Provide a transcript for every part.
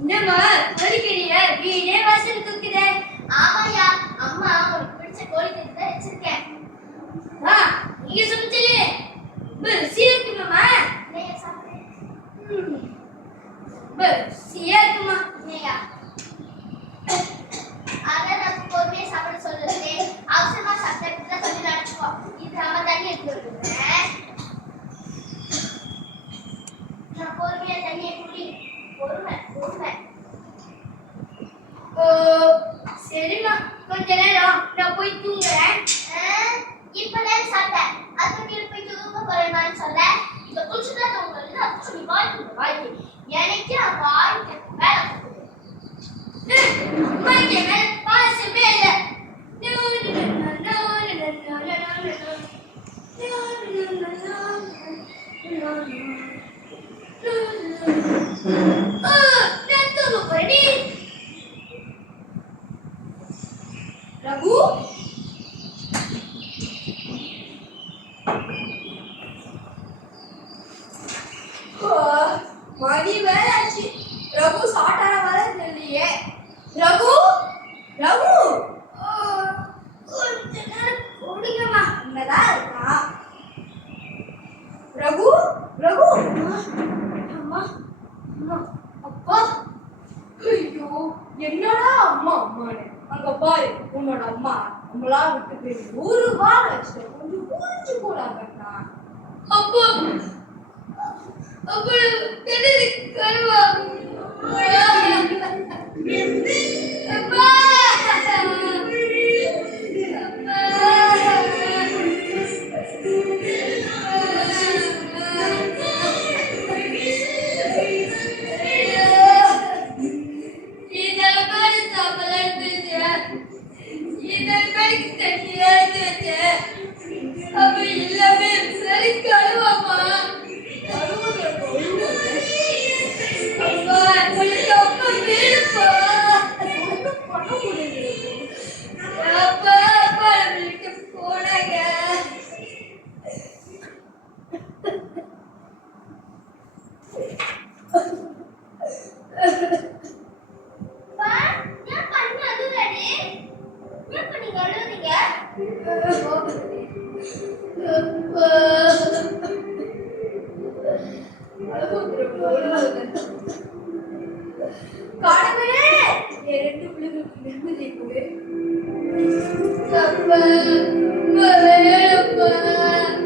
என்னம்மா பொறிக்கிறீங்க? வீடே வாசல் தூக்குதே. ஆமாயா, அம்மா உனக்கு பிடிச்ச கோழி கறி வச்சிருக்கேன். நீங்க சமைச்சலே ருசியா இருக்குமாம்மா? இல்லையா சாப்பிடுறேன். ருசியா இருக்குமா? இல்லையா? அதான் நான் பொறுமையா சாப்பிட சொல்லுறது. அவசரமா சாப்பிட்டா கொஞ்சம் நினைச்சுக்கோ. இது நம்ம தண்ணி எடுத்து வந்துடுறேன். நான் பொறுமையா தண்ணியை குடி. பொறுமை பொறுமை. ஓ சரிம்மா, கொஞ்ச நேரம் நான் போய் தூங்குறேன். இப்ப நேரம் சாப்பிட்டேன், அதுக்கு போய் தூங்க போறேன்னு சொல்ல. இப்ப குளிச்சுதான் தூங்குறது. அப்படி நீ வாய்க்கு எனக்கு வாய்க்கு வேலை அம்மாக்கு மேல பாசமே இல்லை. ரகு மணி வேற ஆச்சு. ரகு சாட்டான வர தெரியலையே. ரகு ரகு கொஞ்ச நேரம் கொடுங்கம்மா. இங்கதான் இருக்கா. ரகு ரகு அம்மா அம்மா அப்பா. ஐயோ என்னடா அம்மா அம்மானு. அங்க பாரு உன்னோட அம்மா நம்மளா விட்டு ஒரு வாரம் வச்சுட்டு கொஞ்சம் புரிஞ்சு போடாங்கண்ணா. அப்போ அப்போ கருவா வெளியே போலாம்.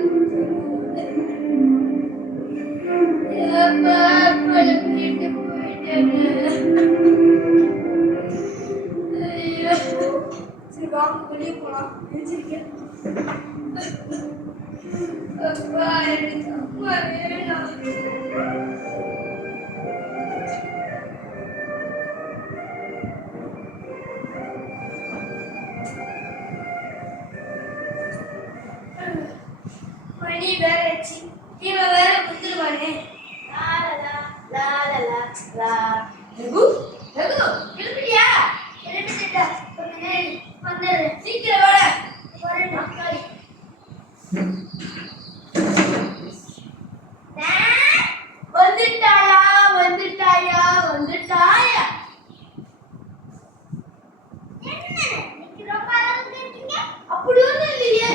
மணி வேற ஆச்சு. இவன் வேற புத்துருவானே. ரகு ரகு எழுப்பிட்டியா? எழுப்பிட்டா. வந்துடுறேன், சீக்கிரம் வாட. வந்துட்டாயா வந்துட்டாயா வந்துட்டாயா? அப்படி ஒண்ணும் இல்லையே,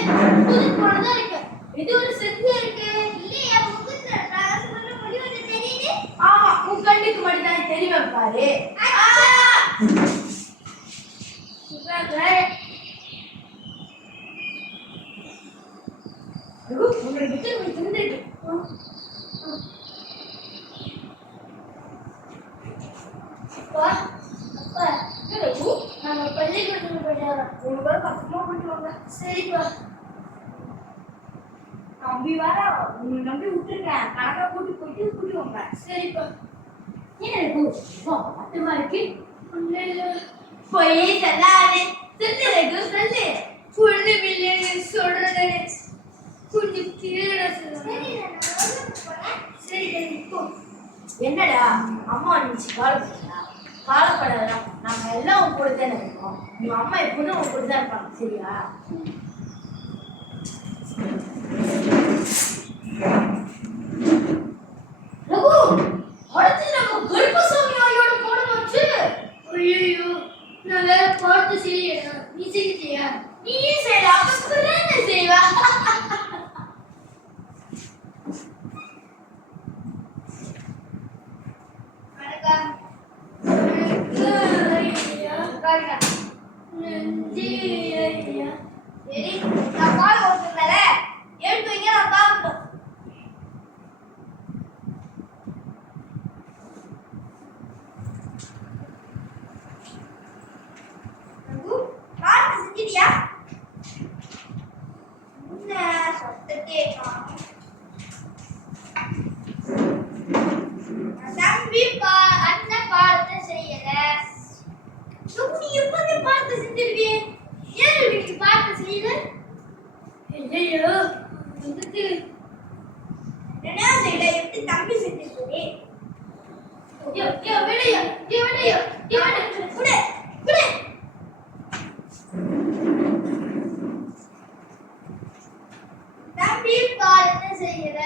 புது போனதான் இருக்கு. இது ஒரு செத்தியா இருக்கு. இல்லையா முடி வந்து தெரியுது. ஆமா, உன் கண்ணுக்கு மட்டும் தான் தெரியும் பாரு. சரிப்பா. தம்பி வேற உங்களை நம்பி விட்டுருக்கேன். கணக்கா கூட்டி வாங்க. சரிப்பா. ஏன் பத்தமா இருக்கு? போய் சொல்லாதே. சொல்லு சொல்லு. புள்ளி மில்லியனு சொல்றது கொஞ்சம் திருட சொல்லுங்க. சரி இப்போ என்னடா அம்மா நினைச்சு காலப்படாதா. நாங்க எல்லாம் உன் கூட தானே இருக்கோம். உங்க அம்மா எப்போதும் உன் கூட தான் இருப்பாங்க. சரியா? பால் கொடுத்துருந்தால எடுத்து வைங்க நான் பார்க்கட்டும். பால் செஞ்சிட்டியா? என்ன சத்தத்தே காணோம். தம்பி அண்ணன் பாலத்தை செய்யல. நீ எப்பவுமே பாலத்தை செஞ்சிருவியே, ஏன் நீ பாலத்தை செய்யல? ஐயோ வந்துட்டு என்ன செய்யல, எப்படி தம்பி செஞ்சிருக்கே? விளையா குடு குடு. தம்பி பாலத்தை செய்யல.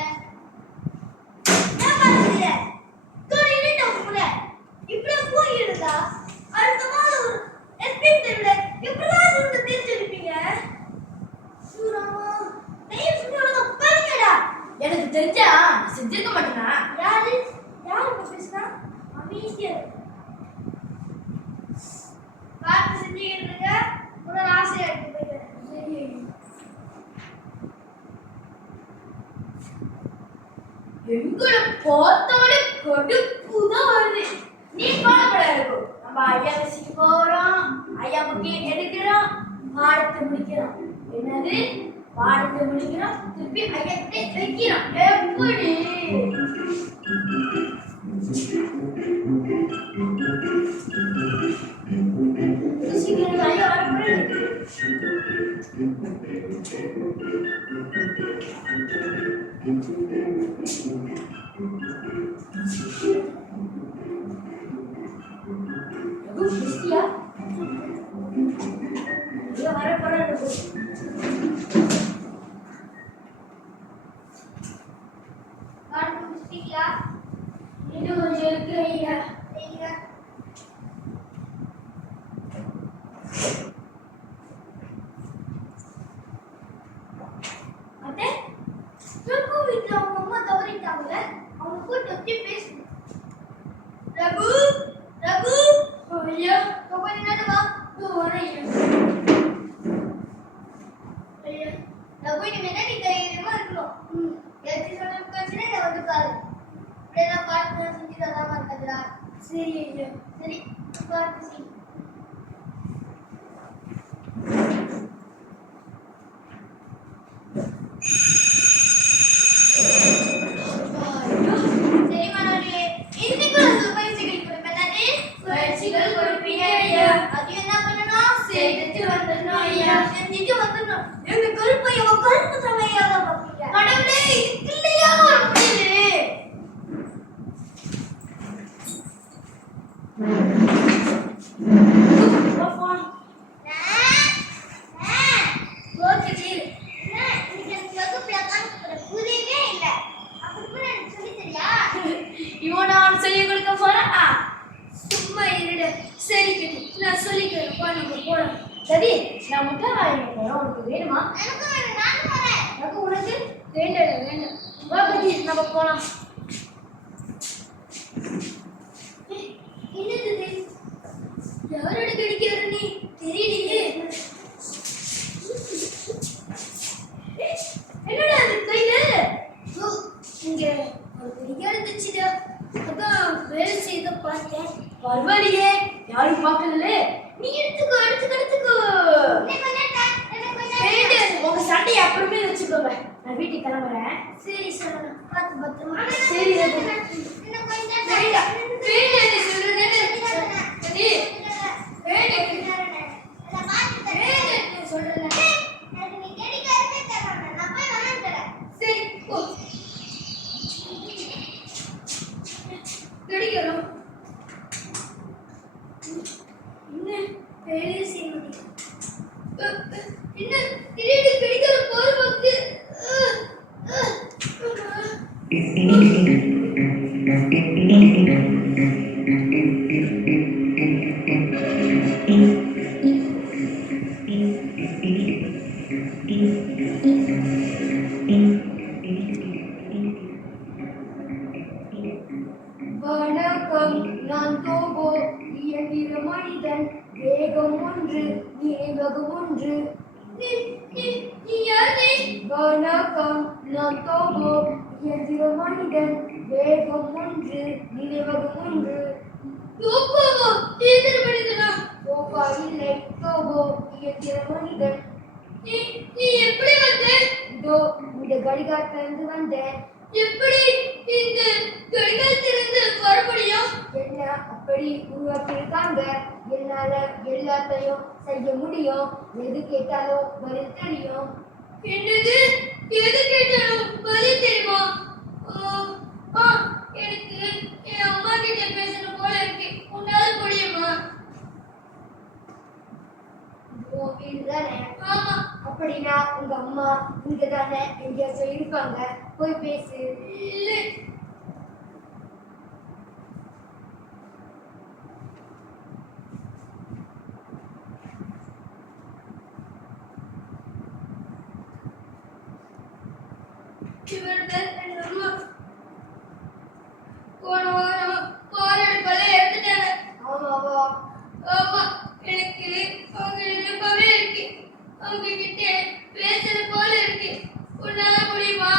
எனக்கு தெரிஞ்சா செஞ்சிருக்க மாட்டேனா? யாரு பேசுனா? அமைதியா பார்த்து செஞ்சுக்கிட்டு இருக்க. ஒரு ஆசையா இருக்கு போயிட்டு. எங்களை பார்த்தாலே கடுப்புதான் வருது. நீ பாடப்பட இருக்கும். நம்ம ஐயா ரசிக்க போறோம், ஐயா புக்கே எடுக்கிறோம், பாடத்தை முடிக்கிறோம். என்னது பாடத்தை முடிக்கிறோம், திருப்பி ஐயா கிட்ட வைக்கிறோம். எப்படி சீக்கிரம் ஐயா வரப்படுது. Cristiya, dia harap pernah dulu. Kan Cristiya, ini ujian kaya. Iya. Ate, aku video mama tawarin kamu ya. Kamu pun dokter best. Ragu. ஐயா கோபம் என்னது வா தோ வரேன். ஐயா ரகு நீ மேல நீ தைரியமா இருக்கணும். எத்தி சொன்ன கட்சினே நான் வந்து பாரு. அப்படியே நான் பாட்டு செஞ்சு தராம இருக்கடா. சரி ஐயா சரி பாட்டு செய். சரி மாணவர்களே, இன்னைக்கு ஒரு பயிற்சிகள் கொடுப்பேன். பயிற்சிகள் கொடுப்பீங்க ஐயா. அது என்ன பண்ணணும்? செய்துட்டு வந்துடணும் ஐயா. செஞ்சுட்டு வந்துடணும். எங்க கருப்பை கருப்பு சமையா தான் பார்ப்பீங்க. கடவுளே இதுக்கு இல்லையா முடியுது. இவன் சொல்லிக் கொடுக்க போறா. சும்மா இருட. சரி கட்டி நான் சொல்லிக்கிறேன். நம்ம போலாம். சரி நான் முட்டாய் வாங்க போறேன். உனக்கு வேணுமா? எனக்கு வேணும். நான் போறேன். எனக்கு உனக்கு வேண்டாம். வா கட்டி நம்ம போலாம். என்னது யாரோட கடிக்காரு நீ தெரியலையே. என்னடா அது கையில இங்க ஒரு கடிகார தச்சுடா. அதான் வேலை செய்த பார்த்தேன். பரவாயில்லையே, யாரும் பார்க்கல. நீ எடுத்துக்கோ. உங்க சண்டையை அப்புறமே வச்சுக்கோங்க. நான் வீட்டுக்கு கிளம்புறேன். சரி சார் பார்த்து பத்திரமா. சரி வணக்கம், நான் தோபோ, இயந்திர மனிதன். வேகம் ஒன்று, நினைவகம் ஒன்று. நீ யார்? வணக்கம், நான் தோபோ, இயந்திர மனிதன், வேகம் ஒன்று, நினைவகம் ஒன்று. தோபோவா? இயந்திர மனிதனா? தோபா இல்லை, தோபோ, இயந்திர மனிதன். நீ எப்படி வந்த? இதோ இந்த கடிகாரத்திலிருந்து வந்தேன். எப்படி இந்த கடிகாரத்திலிருந்து வர முடியும்? என்ன அப்படி உருவாக்கியிருக்காங்க. என்னால எல்லாத்தையும் செய்ய முடியும். எது கேட்டாலும் பதில் தெரியும். என்னது? எது கேட்டாலும் பதில் தெரியுமா? எனக்கு என் அம்மா கிட்ட பேசணும் போல இருக்கு. உன்னால முடியுமா? இதுதானே? ஆமா. அப்படின்னா உங்க அம்மா இங்க தானே எங்கேயாச்சும் இருப்பாங்க, போய் பேசு. இல்லை. இவர்தான் என் அம்மா. போன வாரம் பாரடுப்பல எடுத்துட்டாங்க. ஆமாவா? ஆமா. எனக்கு அவங்க நினைப்பாவே இருக்கு. அவங்க கிட்ட பேசுற போல இருக்கு. உன்னால முடியுமா?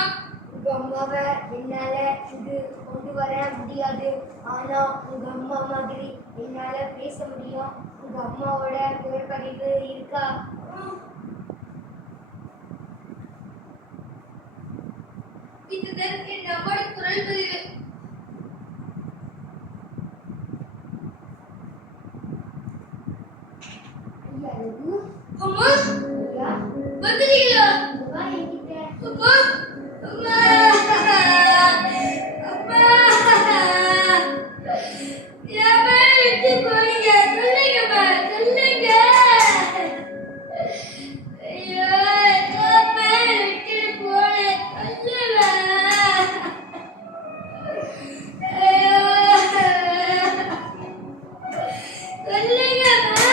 உங்க அம்மாவை என்னால இது கொண்டு வர முடியாது. ஆனா உங்க அம்மா மாதிரி என்னால பேச முடியும். உங்க அம்மாவோட குரல் பதிவு இருக்கா? இதுதான் என் அம்மாவோட குரல் பதிவு. அம்மா வந்துட்டீங்களா? அம்மா அம்மா அம்மா ஏம்மா விட்டு போறீங்க? சொல்லுங்கம்மா, சொல்லுங்க. ஐயோ, அம்மா விட்டு போறேன், சொல்லுங்க. ஐயோ, சொல்லுங்கம்மா.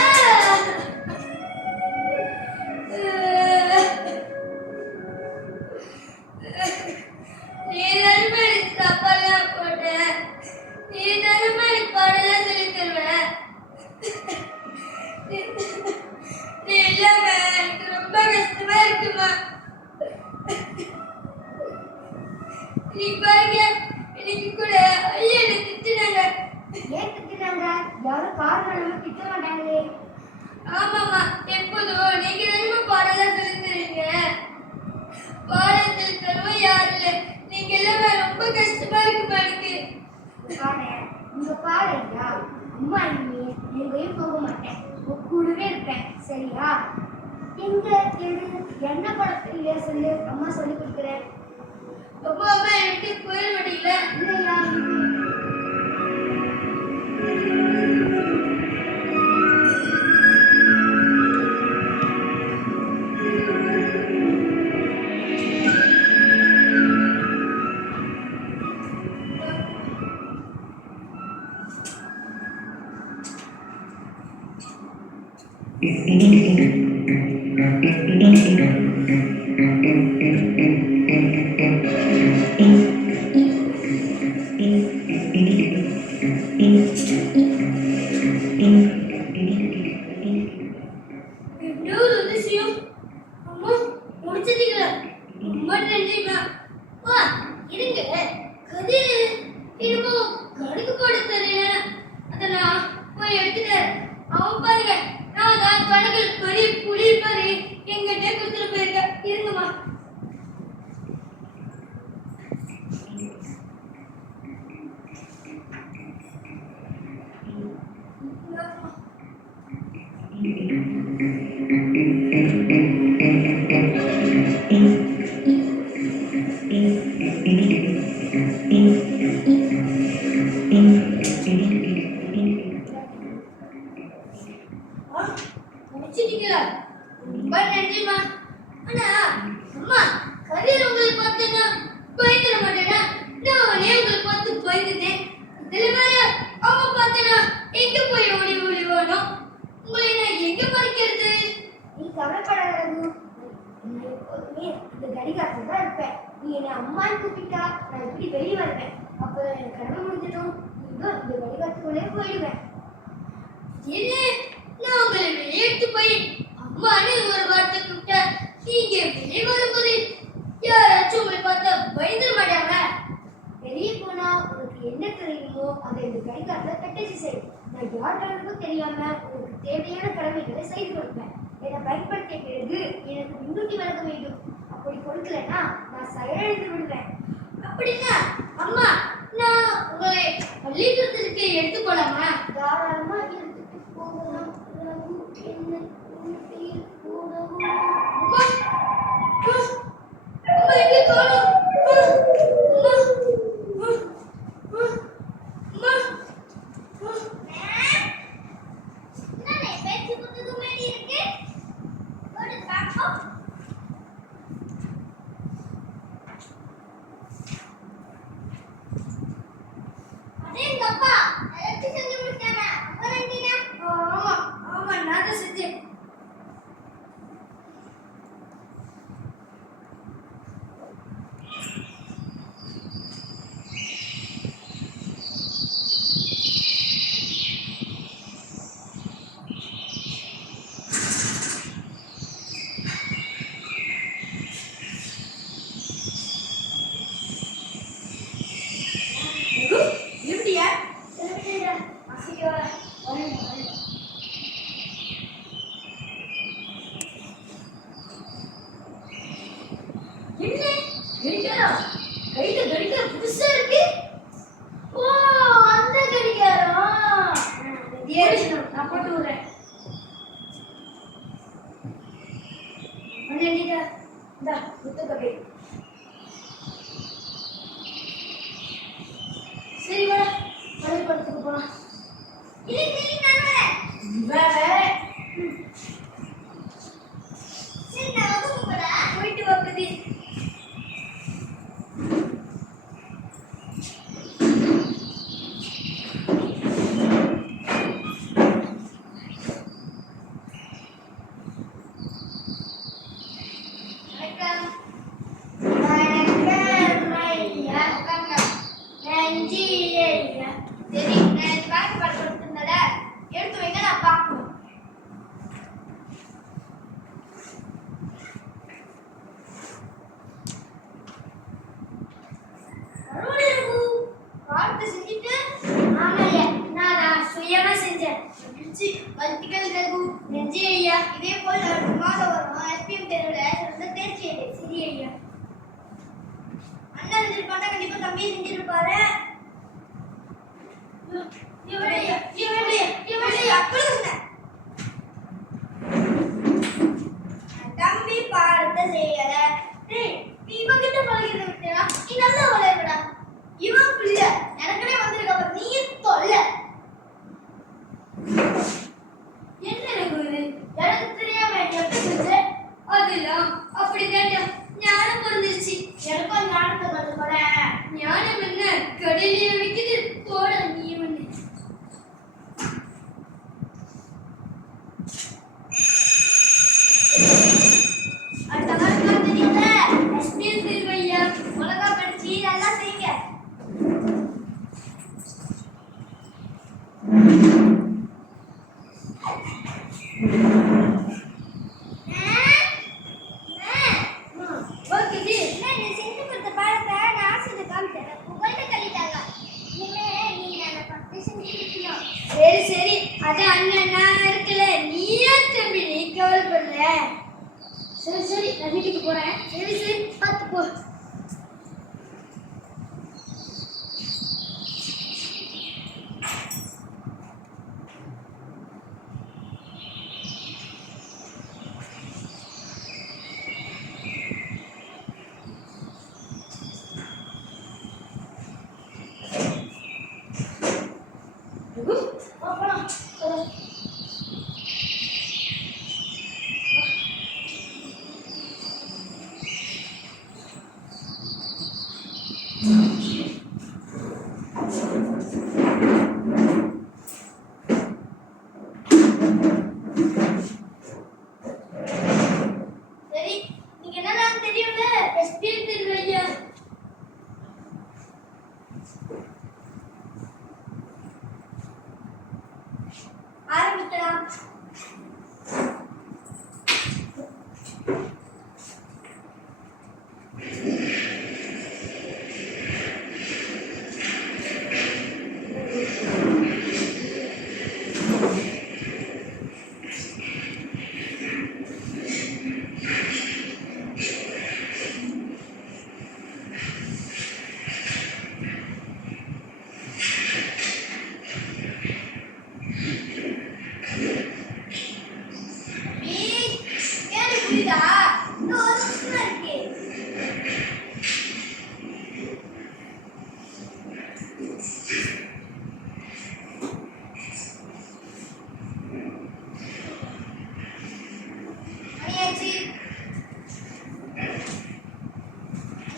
நீ தானே சாப்பாடுலாம் போட்ட. நீ தானே பாடலாம் சொல்லி தருவ. நீ இல்லாம எனக்கு ரொம்ப கஷ்டமா இருக்குமா. நீ பாருங்க, இன்னைக்கு கூட ஐயா என்னை திட்டினாங்க. ஏன் திட்டுறாங்க? யாரும் காரணம் திட்ட மாட்டாங்களே. ஆமாமா, எப்போதும் நீங்க தானே பாடலாம் சொல்லி தருவீங்க. பாடம் சொல்லி தருவ யாரும் இல்லை. நீங்க எல்லாமே ரொம்ப கஷ்டமா இருக்கு எனக்கு. இங்க பாருங்க, அம்மா இனிமே எங்கேயும் போக மாட்டேன், உங்க கூடவே இருப்பேன், சரியா? எங்க எடு என்ன படத்துல சொல்லு, அம்மா சொல்லி கொடுக்குறேன். அம்மா அம்மா எனக்கு போயிட மாட்டீங்களா? இல்லையா? இன்னொரு விஷயம். அம்மா முடிச்சிட்டீங்களா? ரொம்ப நன்றிம்மா. வா இருங்க. கதிர் என்னமோ கடுக்கு போட தெரியல. அதை நான் போய் எடுத்துட்டேன். அவன் பாருங்க, நான் தான் கணக்கில் பெரிய புலி மாதிரி எங்கிட்ட கொடுத்துட்டு போயிருக்கேன். இருங்கம்மா. முடிச்சிட்டீங்களா? ரொம்ப நன்றிம்மா. ஆனா அம்மா, கதிர் உங்களை பார்த்தேன்னா பயந்துட மாட்டேனா? நானே உங்களை பார்த்து பயந்துட்டேன். இதுல வேற அவன் பார்த்தேனா எங்க போய் ஓடி ஓடி வேணும். உங்களை நான் எங்க மறைக்கிறது? நீ கவலைப்படாத ரகு. நான் எப்போதுமே இந்த கடிகாரத்துல தான் இருப்பேன். நீ என்னை அம்மான்னு கூப்பிட்டா நான் எப்படி வெளியே வருவேன்? அப்ப எனக்கு கடமை முடிஞ்சிடும். இந்த கடிகாரத்துக்குள்ளே போயிடுவேன். என்ன, நான் உங்களை வெளியேட்டு போய் அம்மான்னு ஒரு வார்த்தை கூப்பிட்டா நீங்க வெளியே வரும்போது அதை இந்த கடிகாரத்துல கட்டச்சி செய். நான் யாருக்கும் தெரியாம உனக்கு தேவையான கடமைகளை செய்து கொடுப்பேன். என்னை பயன்படுத்திய பிறகு எனக்கு முன்னூட்டி வழங்க வேண்டும். அப்படி கொடுக்கலன்னா நான் செயலிழந்து விடுவேன். அப்படின்னா அம்மா, நான் உங்களை பள்ளிக்கூடத்திற்கு எடுத்துக்கொள்ளாமா? தாராளமா எடுத்துட்டு போகலாம். என்ன உன்னில் கூடவும் அம்மா, அம்மா எங்கே காணோம்? அம்மா, அம்மா, என்னண்ணே பேச்சு குத்துக்கு மேடி இருக்கு? ஒரு பாப்போம். அடேங்கப்பா, எல்லாத்தையும் செஞ்சு முடிச்சானா? அப்ப நன்றிண்ணா. ஆமா ஆமா நான் தான் செஞ்சேன். எப்படியா? என்ன கடிகாரம்? கடிகாரம் புதுசா இருக்கு. ஓ, அந்த கடிகாரம். நான் போட்டு விடுறேன். இந்தா புத்தகவே. சரி வா, பள்ளிக்கூடத்துக்கு போலாம். இல்லை நான் வரேன். வேற சரி நான் வகுப்பு போறேன். போயிட்டு வக்குது. வணக்கம் ஐயா. நன்றி ஐயா. சரி, நான் கணக்கு பாடம் கொடுத்திருந்தல, எடுத்து வைங்க, நான் பார்க்கணும். பாடத்தை செஞ்சுட்டு ஆமாய்யா, நான் சுயமா செஞ்சேன். வாழ்த்துக்கள் ரகு. நன்றி ஐயா. இதே போல் அடுத்த மாதம் வரும் எஸ்பிஎம் தேர்வில் சிறந்த தேர்ச்சி அடை. சரி ஐயா. அண்ணன் செஞ்சிருப்பாங்க, கண்டிப்பா தம்பியை செஞ்சிருப்பாரு. தம்பி பாடத்தை செய்யல. இவன் கிட்ட பழகிறத விட்டா நீ நல்லா வளர்க்கடா. இவன் பிள்ளை எனக்குனே வந்திருக்க, நீ தொல்ல. என்ன ரகு இது? எனக்கு தெரியாம எப்படி செஞ்ச? அதெல்லாம் அப்படிதான் ஞானம் பிறந்துருச்சு. எனக்கும் ஞானத்தை கற்றுக்கொட. ஞானம் என்ன கடலில் வைக்குது தோட நீ என்ன? அடுத்த வாரம் தெரியுங்க எஸ்பிஎஸ் திருவையா ஒழுங்கா படிச்சு நல்லா செய்யுங்க. சரி சரி, அது அண்ணன் நான் இருக்கல, நீயே தம்பி, நீ கவலைப்படுற. சரி சரி நான் வீட்டுக்கு போறேன். சரி சரி, பார்த்து போ. போலாம். சரி, நீங்க என்னன்னு தெரியும்ல, எஸ்பிஎம் திருவையா. ஆரம்பிக்கலாம்.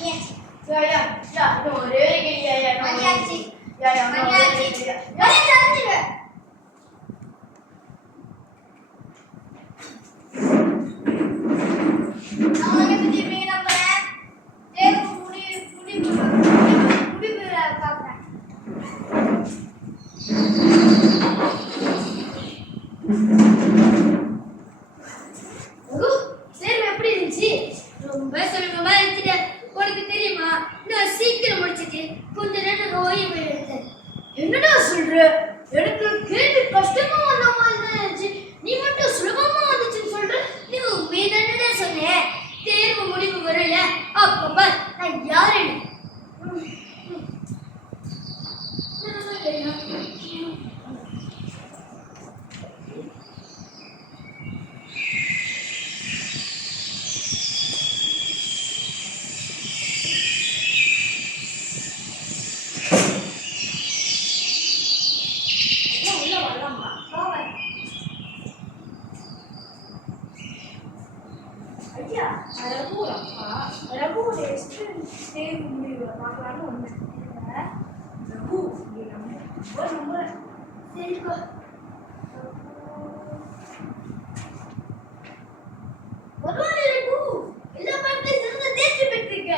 மணியாச்சு இன்னும் ஒரே கேள்வி மணியாச்சு இன்னும் ஒரே கேள்வி. தெரிஞ்சுக்க நான் எப்படி திரும்பி நம்புறேன் தேர்வு முடிவு பார்க்குறேன். தேர்வு எப்படி இருந்துச்சு? ரொம்ப சுலபமா இருந்துச்சு. உனக்கு தெரியுமா, நான் சீக்கிரம் முடிச்சிட்டு கொஞ்ச நேரம் ஓய்வு எடுத்தேன். என்னடா சொல்ற? எனக்கு கேள்வி கஷ்டமா வந்த மாதிரி தான் இருந்துச்சு. நீ மட்டும் சுலபமா வந்துச்சுன்னு சொல்ற? நீ உண்மைதானடா சொன்ன? தேர்வு முடிவு வரல அப்ப நான் யாருன்னு உள்ள வரலாமா? போவேன். ஐயா, ரகுவப்பா, ரகுவோட தேர்வு முடிவுகளை பார்க்கலான்னு வந்தேன். ரகு, நீ நம்ப சரிப்பா. பரவாயில்ல ரகு. எல்லா பாடத்தையும் சிறந்த தேர்ச்சி பெற்றிருக்க.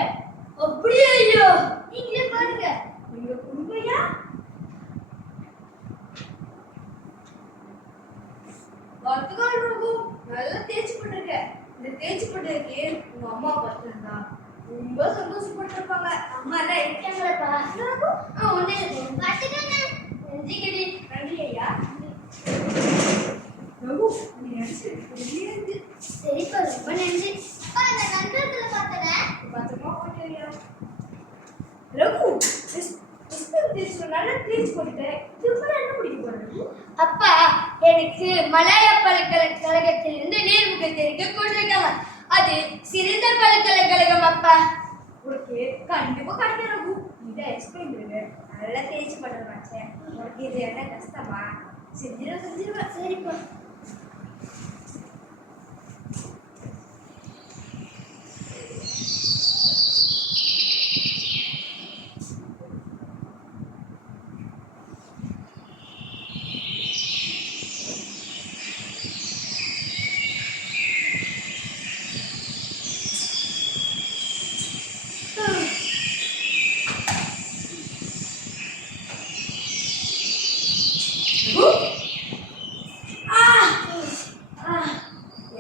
அப்படியே ஐயோ, நீங்களே பாருங்க. நீங்க உண்மையா? வாழ்த்துக்கள் ரகு, நல்லா தேர்ச்சி பட்டிருக்க. இந்த தேர்ச்சி பட்டதுக்கு உங்க அம்மா பார்த்துருந்தா ரொம்ப சந்தோஷப்பட்டிருப்பாங்க. அம்மா எல்லாம் இருக்காங்களப்பா. ரகு, ஒண்ணு பார்த்துக்கோங்க. நன்றிக்கடி. நன்றி ஐயா. ரகு, நீ நடிச்சு பெரிய இது. சரிப்பா, ரொம்ப நன்றி. அப்பா இந்த நண்பர்களை பார்த்தேன். பத்திரமா போயிட்டு ஐயா. ரகு, தேர்ச்சி நல்லா தேர்ச்சி போட்டுட்டேன். திரும்ப என்ன பிடிக்க போறேன்? அப்பா எனக்கு மலாயா பல்கலைக்கழகத்திலிருந்து நேர்முக தேர்வு கொண்டிருக்காங்க. அது சிறந்த பல்கலைக்கழகம் அப்பா. உனக்கு கண்டிப்பா கிடைக்கும் ரகு. இதை எக்ஸ்பிளைன் பண்ணுங்க. நல்லா தேய்ச்சி பண்ணுறேன். உனக்கு இது என்ன கஷ்டமா? செஞ்சிருவேன். சரிப்பா.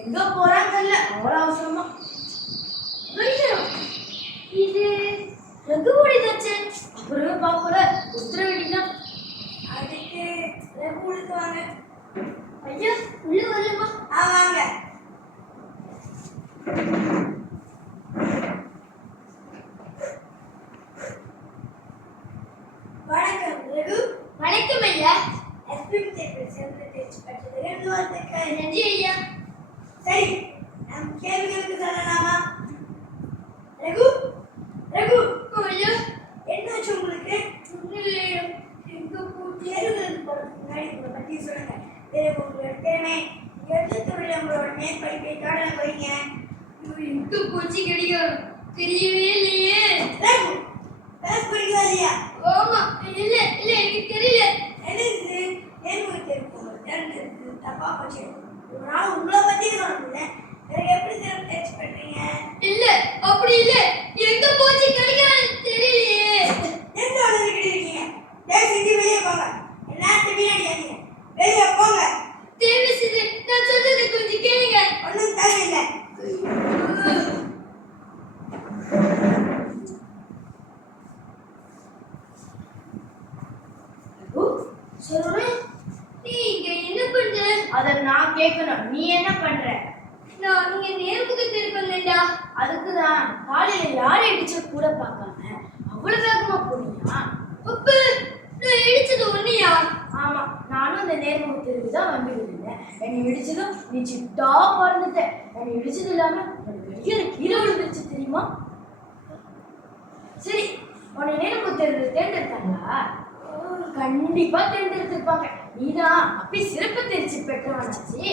எங்க போறான்னு தெரியல. அவ்வளோ அவசரமா. இது ரகுவோடிதாச்சே. அப்புறமே பாப்பல உத்தரவிடிதான். அதுக்கு ரகுலுக்கு வாங்க. ஐயா, உள்ள வரலாமா? வாங்க. வணக்கம் ரகு. வணக்கம் ஐயா. எஸ்பிஎம் தேர்வில் சேர்ந்து தேர்ச்சி பெற்றதுக்கு வாழ்த்துக்கள். நன்றி ஐயா. சரி, நம் கேள்விகளுக்கு செல்லலாமா? ரகு, ரகு, ஐயா, என்னாச்சு உங்களுக்கு? ஒன்றும் இல்லையா. எங்க தேர்வுகளுக்கு போறதுக்கு முன்னாடி உங்களை பத்தி சொல்லுங்க. பிறகு உங்களோட திறமை, எழுத்துத்துறையில் உங்களோட மேற்படிப்பை தொடர போறீங்க. எங்க போச்சு கிடைக்கும் தெரியவே இல்லையே. ரகு, பேச போறீங்களா இல்லையா? ஆமா, இல்ல இல்ல எனக்கு தெரியல. என்னது நேர்முக தேர்வு உங்களை தேர்ந்தெடுத்து தப்பா போச்சு. ஒரு நாள் உங்களை பத்தி சொல்லணும்ல. வேற எப்படி தேர்வு தேர்ச்சி பண்றீங்க? இல்ல அப்படி இல்ல, எங்க போச்சு கிடைக்கும் தெரியலையே. எந்த வளர்ந்துக்கிட்டு இருக்கீங்க? தயவு செஞ்சு வெளியே போங்க. எல்லாத்தையும் வீணடிக்காதீங்க. வெளியே போங்க. தேவி சிறு, நான் சொல்றது கொஞ்சம் கேளுங்க. ஒன்றும் தேவையில்லை. சொல்றேன், நீ இங்க என்ன பண்ற? அத நான் கேட்கணும். நீ என்ன பண்ற? நான் இங்க நேர்முக தேர்வு பண்ணேன்டா. அதுக்குதான் காலையில யாரை இடிச்ச கூட பார்க்காம அவ்வளவு வேகமா போனியா? அப்ப நான் இடிச்சது ஒண்ணியா? ஆமா, நானும் அந்த நேர்முக தேர்வு தான் வந்துருந்தேன். என்னை இடிச்சதும் நீ சிட்டா பறந்துட்ட. என்னை இடிச்சது இல்லாம வெளியே கீழே விழுந்துருச்சு தெரியுமா? சரி, உன்னை நேர்முக தேர்வு தேர்ந்தெடுத்தாங்களா? கண்டிப்பா தேர்ந்தெடுத்திருப்பாங்க. நீதான் அப்படி சிறப்பு தேர்ச்சி பெற்றவனாச்சு.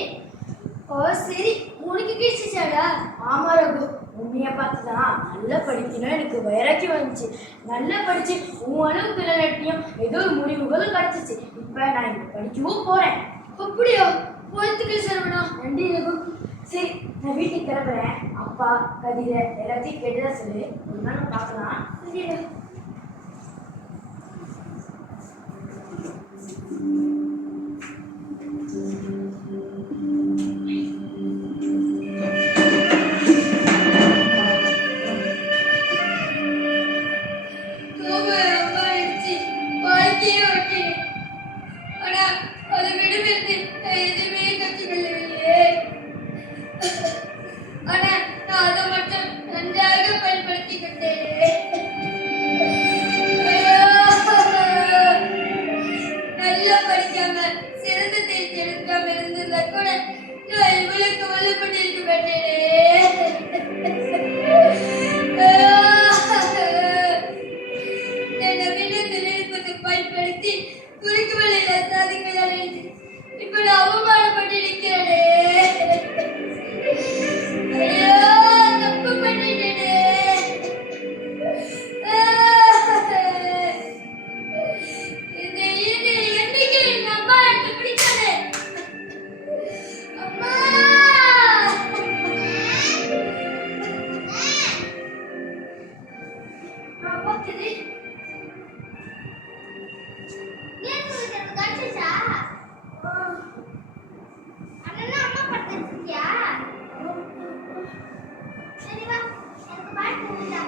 ஓ சரி, உனக்கு கிடைச்சிச்சாடா? ஆமா ரகு, உன்னைய பார்த்துதான் நல்லா படிக்கணும் எனக்கு வைராக்கியம் வந்துச்சு. நல்லா படிச்சு உன் அளவுக்கு இல்லாட்டியும் ஏதோ ஒரு முடிவுகளும் கிடைச்சிச்சு. இப்ப நான் இங்க படிக்கவும் போறேன். அப்படியா? வாழ்த்துக்கள் சரவணா. நன்றி ரகு. சரி, நான் வீட்டுக்கு கிளம்புறேன். அப்பா கதிரை எல்லாத்தையும் கேட்டுதான் சொல்லு. ஒரு நாள் பார்க்கலாம். சரிடா. வாழ்க்கையை ஓட்டினேன். ஆனா அதை விடுவித்து நான் எதுவுமே கற்றுக்கொள்ளவில்லையே. ஆனா நான் அதை மட்டும் நன்றாக பயன்படுத்தி கொண்டேனே. நல்லா படிக்காம சிறந்த தேர்ச்சி எடுக்காம இருந்திருந்தா கூட நான் இவ்வளவு கவலைப்பட்டிருக்க மாட்டேனே. நவீன தொழில்நுட்பத்தை பயன்படுத்தி குறுக்கு வழியில சாதிக்கலாம். இப்ப நான் அவமானப்பட்டு நிற்கிறேனே. ஐயோ, தப்பு பண்ணிட்டேனே. இந்த என்னைக்கு எங்க அம்மா எனக்கு பிடிக்காது. அம்மா, பார்த்தது நேத்து எனக்கு கிடைச்சா? அண்ணா அம்மா படுத்துருக்கியா? சரி வா, எனக்கு பாட்டு வந்துடா.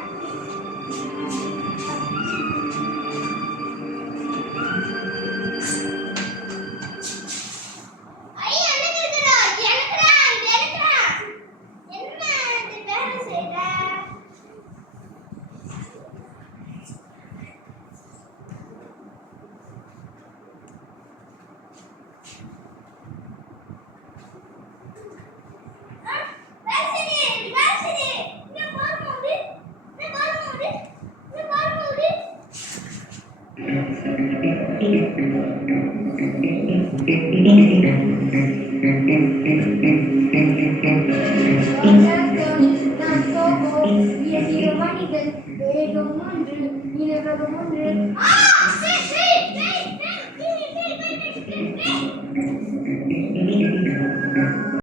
ஐ எனக்கு இருக்குடா, எனக்குடா, எனக்குடா. என்ன இது வேலை செய்யற? வணிகன் வேகம் ஒன்று, இலவகம் ஒன்று.